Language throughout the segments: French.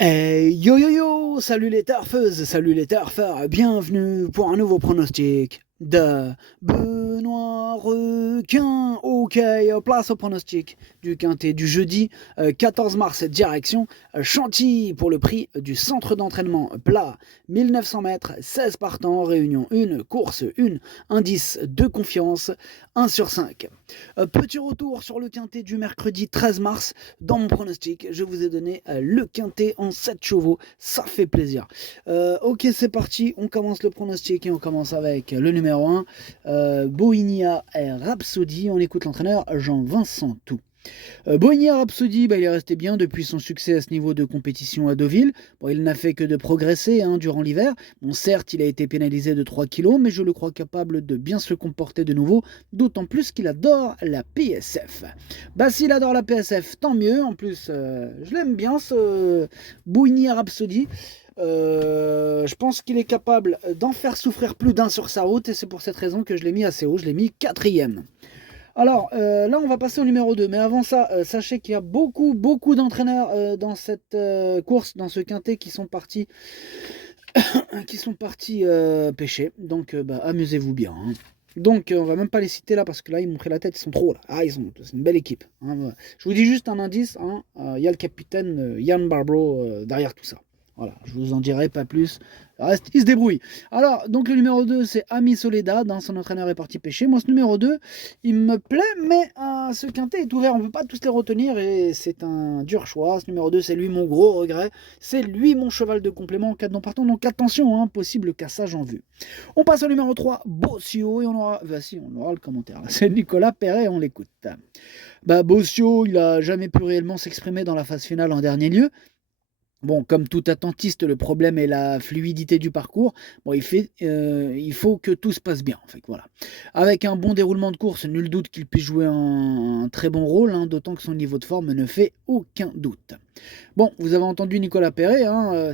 Yo yo yo, salut les turfeuses, salut les turfeurs, bienvenue pour un nouveau pronostic de Benoît Requin. Ok, place au pronostic du quintet du jeudi 14 mars, direction Chantilly pour le prix du centre d'entraînement plat 1900 mètres, 16 partants, réunion 1, course 1, indice de confiance 1 sur 5. Petit retour sur le quintet du mercredi 13 mars. Dans mon pronostic, je vous ai donné le quintet en 7 chevaux, ça fait plaisir. Ok, c'est parti, on commence le pronostic et on commence avec le numéro 1, Bohemia Rhapsody. On écoute l'entraîneur Jean-Vincent Tout. Bohemia Rhapsody, il est resté bien depuis son succès à ce niveau de compétition à Deauville. Bon, il n'a fait que de progresser durant l'hiver. Bon, certes, il a été pénalisé de 3 kilos, mais je le crois capable de bien se comporter de nouveau, d'autant plus qu'il adore la PSF. S'il adore la PSF, tant mieux. En plus, je l'aime bien, ce Bohemia Rhapsody. Je pense qu'il est capable d'en faire souffrir plus d'un sur sa route, et c'est pour cette raison que je l'ai mis assez haut. Je l'ai mis quatrième. Alors là, on va passer au numéro 2. Mais avant ça, sachez qu'il y a beaucoup d'entraîneurs dans cette course, dans ce quintet, qui sont partis pêcher. Donc, amusez-vous bien. Donc, on va même pas les citer là parce que là, ils m'ont pris la tête. Ils sont trop là. C'est une belle équipe. Je vous dis juste un indice. Il y a le capitaine Yann Barbro derrière tout ça. Voilà, je vous en dirai pas plus. Le reste, il se débrouille. Alors, donc le numéro 2, c'est Ami Soledad. Son entraîneur est parti pêcher. Moi, ce numéro 2, il me plaît, mais ce quintet est ouvert. On ne peut pas tous les retenir et c'est un dur choix. Ce numéro 2, c'est lui mon gros regret. C'est lui mon cheval de complément en cas de non partant. Donc attention, possible cassage en vue. On passe au numéro 3, Bossio. Et on aura, on aura le commentaire. C'est Nicolas Perret, on l'écoute. Bossio, il n'a jamais pu réellement s'exprimer dans la phase finale en dernier lieu. Bon, comme tout attentiste, le problème est la fluidité du parcours. Bon, il faut que tout se passe bien, en fait, voilà. Avec un bon déroulement de course, nul doute qu'il puisse jouer un très bon rôle, d'autant que son niveau de forme ne fait aucun doute. Bon, vous avez entendu Nicolas Perret,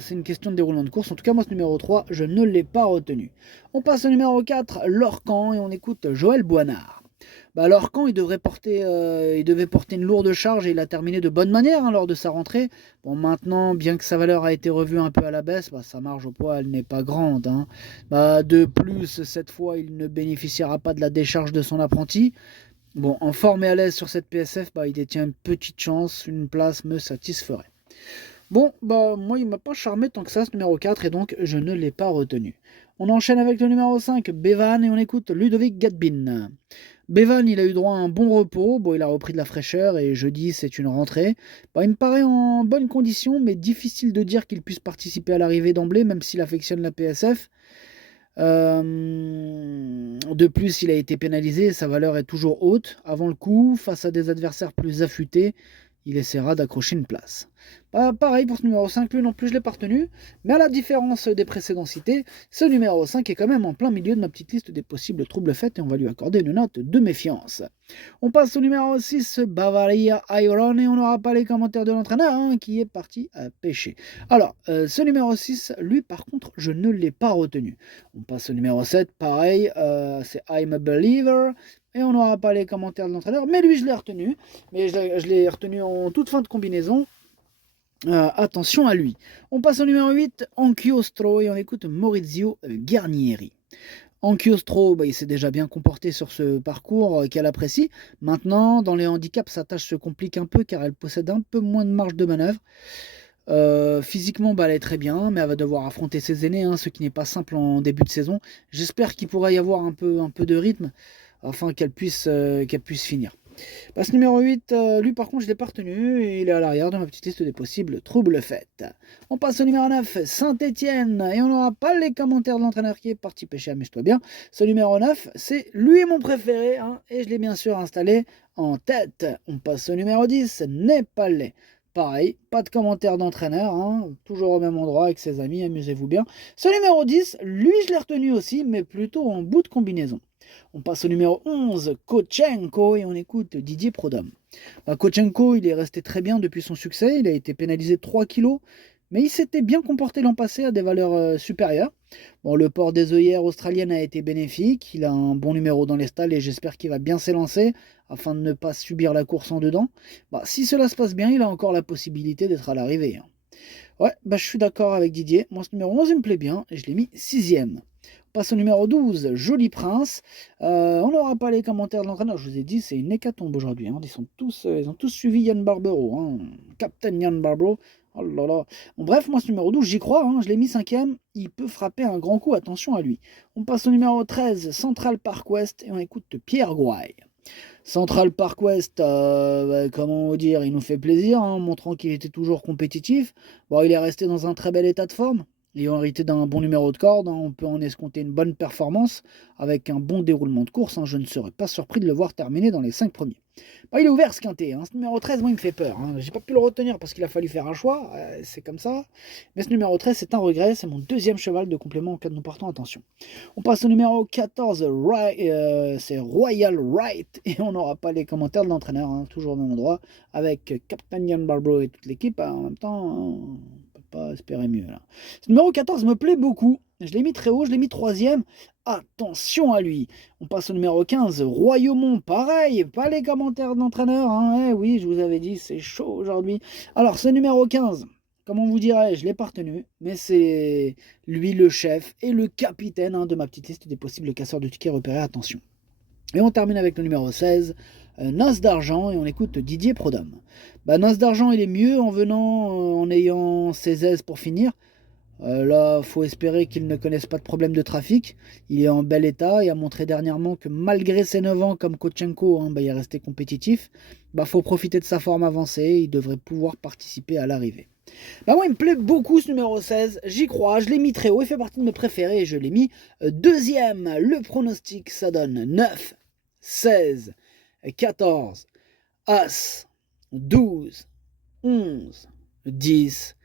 c'est une question de déroulement de course. En tout cas, moi, ce numéro 3, je ne l'ai pas retenu. On passe au numéro 4, Lorcan, et on écoute Joël Boinard. Lorcan, il devait porter une lourde charge et il a terminé de bonne manière lors de sa rentrée. Bon, maintenant, bien que sa valeur a été revue un peu à la baisse, sa marge au poids, elle n'est pas grande. De plus, cette fois, il ne bénéficiera pas de la décharge de son apprenti. Bon, en forme et à l'aise sur cette PSF, il détient une petite chance, une place me satisferait. Bon, moi, il m'a pas charmé tant que ça, ce numéro 4, et donc je ne l'ai pas retenu. On enchaîne avec le numéro 5, Bevan, et on écoute Ludovic Gadbin. Bevan, il a eu droit à un bon repos. Bon, il a repris de la fraîcheur et jeudi, c'est une rentrée. Il me paraît en bonne condition, mais difficile de dire qu'il puisse participer à l'arrivée d'emblée, même s'il affectionne la PSF. De plus, il a été pénalisé, sa valeur est toujours haute. Avant le coup, face à des adversaires plus affûtés, il essaiera d'accrocher une place. Pareil pour ce numéro 5, lui non plus je l'ai pas retenu, mais à la différence des précédents cités, ce numéro 5 est quand même en plein milieu de ma petite liste des possibles troubles faits et on va lui accorder une note de méfiance. On passe au numéro 6, Bavaria Iron, et on n'aura pas les commentaires de l'entraîneur qui est parti à pêcher. Alors, ce numéro 6, lui par contre, je ne l'ai pas retenu. On passe au numéro 7, pareil, c'est I'm a Believer. Et on n'aura pas les commentaires de l'entraîneur, mais lui je l'ai retenu. Mais je l'ai retenu en toute fin de combinaison. Attention à lui. On passe au numéro 8, Anchiostro, et on écoute Maurizio Guarnieri. Anchiostro, il s'est déjà bien comporté sur ce parcours qu'elle apprécie. Maintenant, dans les handicaps, sa tâche se complique un peu car elle possède un peu moins de marge de manœuvre. Physiquement, elle est très bien, mais elle va devoir affronter ses aînés, ce qui n'est pas simple en début de saison. J'espère qu'il pourra y avoir un peu de rythme afin qu'elle puisse finir. Ce numéro 8, lui par contre je ne l'ai pas retenu, et il est à l'arrière de ma petite liste des possibles troubles faits. On passe au numéro 9, Saint-Étienne, et on n'aura pas les commentaires de l'entraîneur qui est parti pêcher, amuse-toi bien. Ce numéro 9, c'est lui mon préféré, et je l'ai bien sûr installé en tête. On passe au numéro 10, Népalais. Pareil, pas de commentaire d'entraîneur, toujours au même endroit avec ses amis, amusez-vous bien. Ce numéro 10, lui je l'ai retenu aussi, mais plutôt en bout de combinaison. On passe au numéro 11, Kochenko, et on écoute Didier Prodhomme. Kochenko, il est resté très bien depuis son succès, il a été pénalisé de 3 kilos, mais il s'était bien comporté l'an passé à des valeurs supérieures. Bon, le port des œillères australiennes a été bénéfique, il a un bon numéro dans les stalles et j'espère qu'il va bien s'élancer afin de ne pas subir la course en dedans. Si cela se passe bien, il a encore la possibilité d'être à l'arrivée. Ouais, bah, je suis d'accord avec Didier. Moi, ce numéro 11, il me plaît bien et je l'ai mis sixième. On passe au numéro 12, Joli Prince. On n'aura pas les commentaires de l'entraîneur. Je vous ai dit, c'est une hécatombe aujourd'hui, hein. Ils ont tous suivi Yann Barbero, hein. Captain Yann Barbero. Oh là là. Bon, bref, moi, ce numéro 12, j'y crois, hein. Je l'ai mis cinquième. Il peut frapper un grand coup. Attention à lui. On passe au numéro 13, Central Park West. Et on écoute Pierre Gouaille. Central Park West, comment vous dire, il nous fait plaisir, hein, montrant qu'il était toujours compétitif. Bon, il est resté dans un très bel état de forme. Ayant hérité d'un bon numéro de corde, hein, on peut en escompter une bonne performance avec un bon déroulement de course, hein. Je ne serais pas surpris de le voir terminer dans les 5 premiers. Bah, il est ouvert ce quintet, hein. Ce numéro 13, moi, il me fait peur, hein. J'ai pas pu le retenir parce qu'il a fallu faire un choix, c'est comme ça. Mais ce numéro 13, c'est un regret, c'est mon deuxième cheval de complément en cas de nous portons attention. On passe au numéro 14, c'est Royal Right, et on n'aura pas les commentaires de l'entraîneur, hein, toujours au même endroit, avec Captain Jan Barbro et toute l'équipe, hein, en même temps, on ne peut pas espérer mieux. Là. Ce numéro 14 me plaît beaucoup, je l'ai mis très haut, je l'ai mis troisième, attention à lui. On passe au numéro 15, Royaumont, pareil, pas les commentaires de l'entraîneur, hein, oui, je vous avais dit, c'est chaud aujourd'hui. Alors, ce numéro 15... Comment vous dirais, je l'ai pas retenu, mais c'est lui le chef et le capitaine, hein, de ma petite liste des possibles casseurs de tickets repérés, attention. Et on termine avec le numéro 16, Noce d'argent, et on écoute Didier Prodhomme. Bah, Noce d'argent, il est mieux en venant, en ayant ses aises pour finir. Là, faut espérer qu'il ne connaisse pas de problème de trafic. Il est en bel état et a montré dernièrement que malgré ses 9 ans comme Kotchenko, hein, bah, il est resté compétitif. Bah, faut profiter de sa forme avancée, il devrait pouvoir participer à l'arrivée. Bah moi, il me plaît beaucoup ce numéro 16, j'y crois, je l'ai mis très haut, il fait partie de mes préférés et je l'ai mis deuxième. Le pronostic, ça donne 9, 16, 14, As, 12, 11, 10,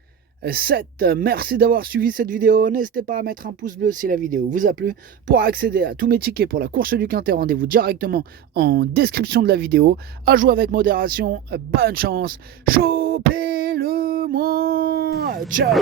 7. Merci d'avoir suivi cette vidéo. N'hésitez pas à mettre un pouce bleu si la vidéo vous a plu. Pour accéder à tous mes tickets pour la course du Quintet, rendez-vous directement en description de la vidéo. À jouer avec modération. Bonne chance. Chopez-le moi. Ciao.